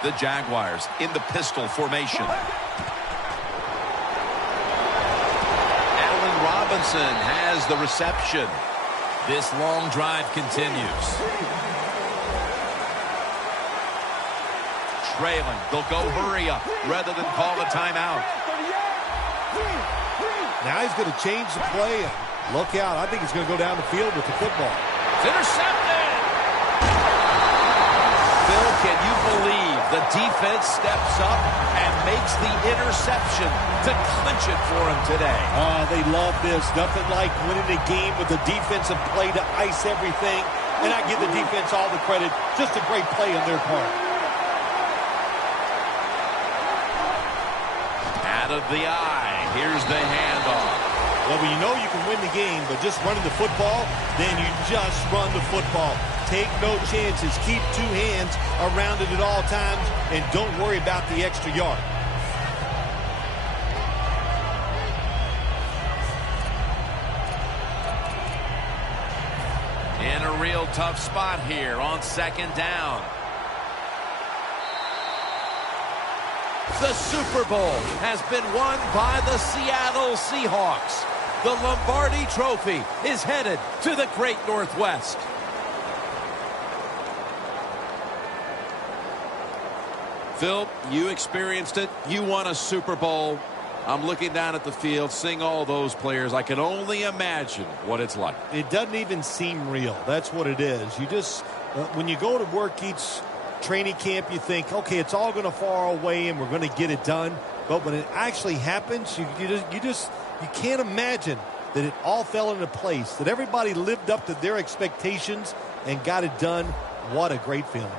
The Jaguars in the pistol formation. Allen Robinson has the reception. This long drive continues. Trailing. They'll go hurry up rather than call a timeout. Now he's going to change the play. Look out. I think he's going to go down the field with the football. It's intercepted. Phil, can you believe the defense steps up and makes the interception to clinch it for him today? Oh, they love this. Nothing like winning a game with a defensive play to ice everything. And I give the defense all the credit. Just a great play on their part. Out of the eye. Here's the handoff. Well, when you know you can win the game, but just running the football, then you just run the football. Take no chances. Keep 2 hands around it at all times, and don't worry about the extra yard. In a real tough spot here on 2nd down. The Super Bowl has been won by the Seattle Seahawks. The Lombardi Trophy is headed to the Great Northwest. Phil, you experienced it. You won a Super Bowl. I'm looking down at the field, seeing all those players. I can only imagine what it's like. It doesn't even seem real. That's what it is. You just, when you go to work each training camp, you think, okay, it's all going to fall away and we're going to get it done. But when it actually happens, you can't imagine that it all fell into place, that everybody lived up to their expectations and got it done. What a great feeling.